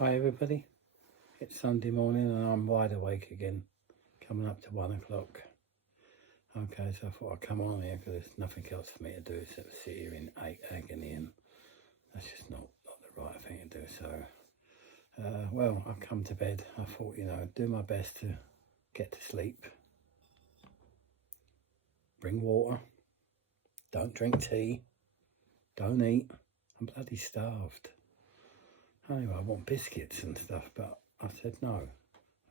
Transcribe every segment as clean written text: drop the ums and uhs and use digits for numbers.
Hi everybody, it's Sunday morning and I'm wide awake again, coming up to 1 o'clock. Okay, so I thought I'd come on here because there's nothing else for me to do except sit here in agony, and that's just not the right thing to do. So, well, I've come to bed. I thought, do my best to get to sleep. Bring water, don't drink tea, don't eat. I'm bloody starved. Anyway, I want biscuits and stuff, but I said no.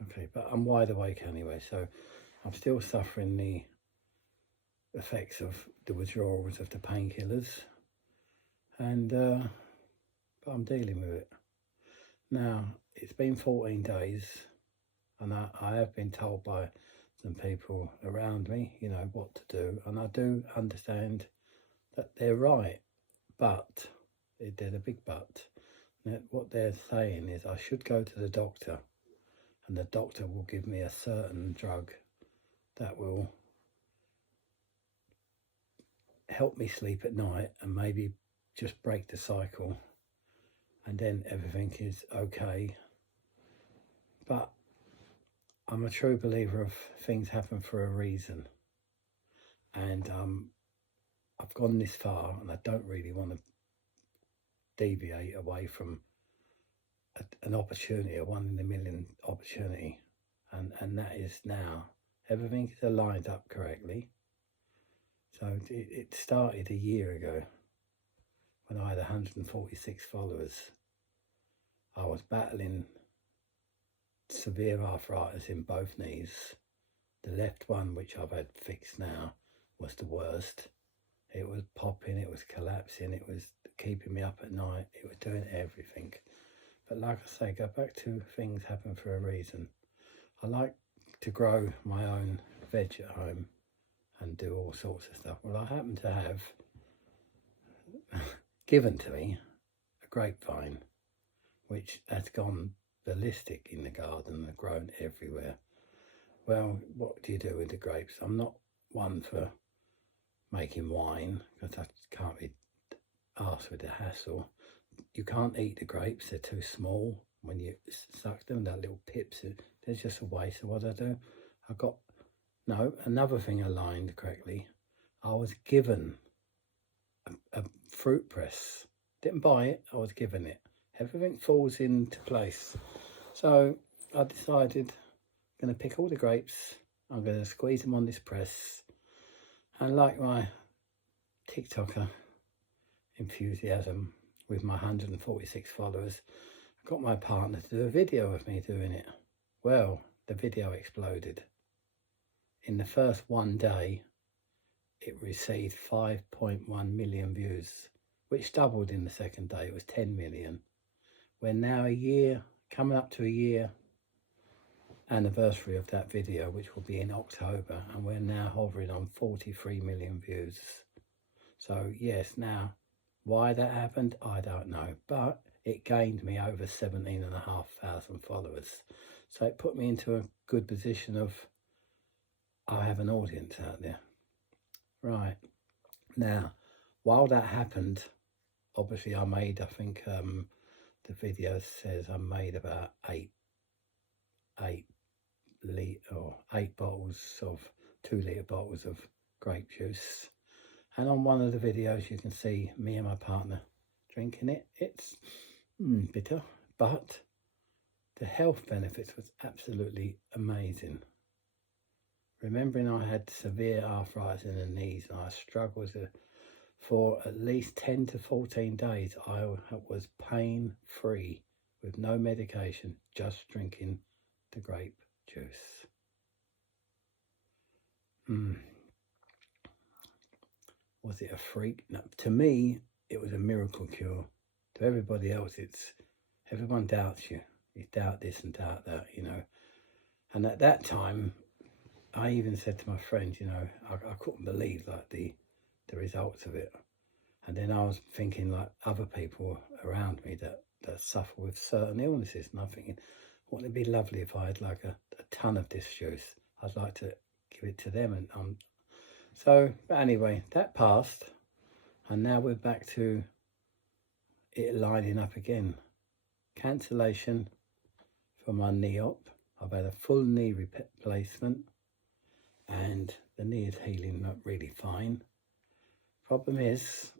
Okay, but I'm wide awake anyway, so I'm still suffering the effects of the withdrawals of the painkillers, and but I'm dealing with it. Now, it's been 14 days, and I have been told by some people around me, what to do, and I do understand that they're right, but there's a big but. What they're saying is I should go to the doctor, and the doctor will give me a certain drug that will help me sleep at night and maybe just break the cycle, and then everything is okay. But I'm a true believer of things happen for a reason, and I've gone this far and I don't really want to deviate away from an opportunity, a 1 in a million opportunity, and that is now everything is aligned up correctly. So it started a year ago when I had 146 followers. I was battling severe arthritis in both knees. The left one, which I've had fixed now, was the worst. It was popping, it was collapsing, it was keeping me up at night, it was doing everything. But like I say, go back to things happen for a reason. I like to grow my own veg at home and do all sorts of stuff. Well, I happen to have given to me a grapevine, which has gone ballistic in the garden and grown everywhere. Well, what do you do with the grapes? I'm not one for making wine because I can't be arsed with the hassle. You can't eat the grapes, they're too small. When you suck them, that little pips, they're just a waste. So what I do, another thing aligned correctly. I was given a fruit press. Didn't buy it, I was given it. Everything falls into place. So I decided I'm going to pick all the grapes, I'm going to squeeze them on this press, and like my TikToker enthusiasm with my 146 followers, I got my partner to do a video of me doing it. Well, the video exploded. In the first one day, it received 5.1 million views, which doubled in the second day. It was 10 million. We're now coming up to a year anniversary of that video, which will be in October, and we're now hovering on 43 million views. So yes, now why that happened, I don't know, but it gained me over 17,500 followers. So it put me into a good position of, I have an audience out there. Right, now, while that happened, obviously I made, I think the video says I made about eight bottles of 2-litre bottles of grape juice. And on one of the videos you can see me and my partner drinking it. It's bitter, but the health benefits was absolutely amazing. Remembering I had severe arthritis in the knees and I struggled for at least 10 to 14 days, I was pain-free with no medication, just drinking the grape juice. Was it a freak? No, to me, it was a miracle cure. To everybody else, everyone doubts you. You doubt this and doubt that, And at that time, I even said to my friends, I couldn't believe the results of it. And then I was thinking like other people around me that suffer with certain illnesses, and I'm thinking, wouldn't it be lovely if I had like a ton of this juice? I'd like to give it to them. And but anyway, that passed, and now we're back to it lining up again. cancellation for my knee op. I've had a full knee replacement and the knee is healing up really fine. Problem is,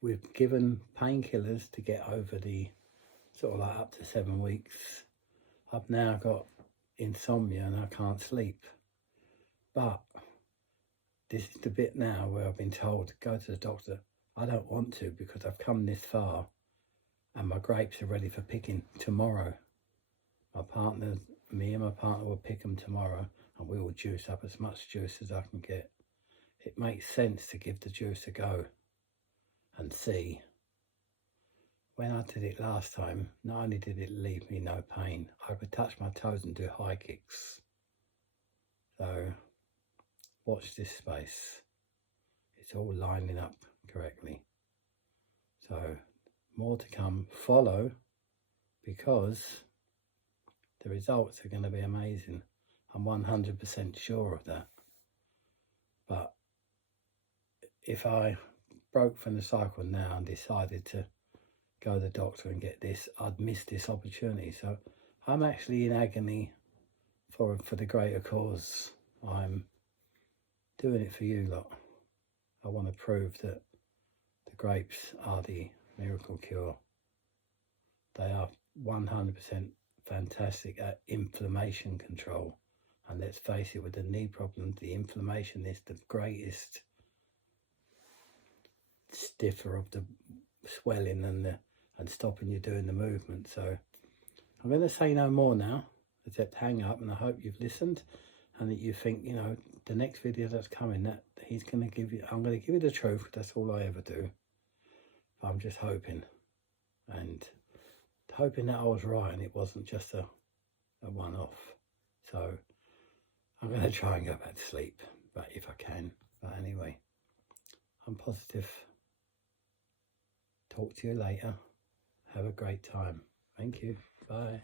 we've given painkillers to get over the sort of like up to 7 weeks. I've now got insomnia and I can't sleep. But this is the bit now where I've been told to go to the doctor. I don't want to because I've come this far and my grapes are ready for picking tomorrow. Me and my partner will pick them tomorrow and we will juice up as much juice as I can get. It makes sense to give the juice a go and see. When I did it last time, not only did it leave me no pain, I could touch my toes and do high kicks. So watch this space. It's all lining up correctly. So more to come. Follow, because the results are going to be amazing. I'm 100% sure of that. But if I broke from the cycle now and decided to go to the doctor and get this, I'd miss this opportunity. So I'm actually in agony for the greater cause. I'm doing it for you lot. I want to prove that the grapes are the miracle cure. They are 100% fantastic at inflammation control. And let's face it, with the knee problem, the inflammation is the greatest stiffer of the swelling and stopping you doing the movement. So I'm going to say no more now, except hang up, and I hope you've listened and that you think, you know, the next video that's coming, that he's going to give you, I'm going to give you the truth. That's all I ever do. I'm just hoping, and hoping that I was right and it wasn't just a one-off. So I'm going to try and go back to sleep, but if I can. But anyway, I'm positive. Talk to you later. Have a great time. Thank you. Bye.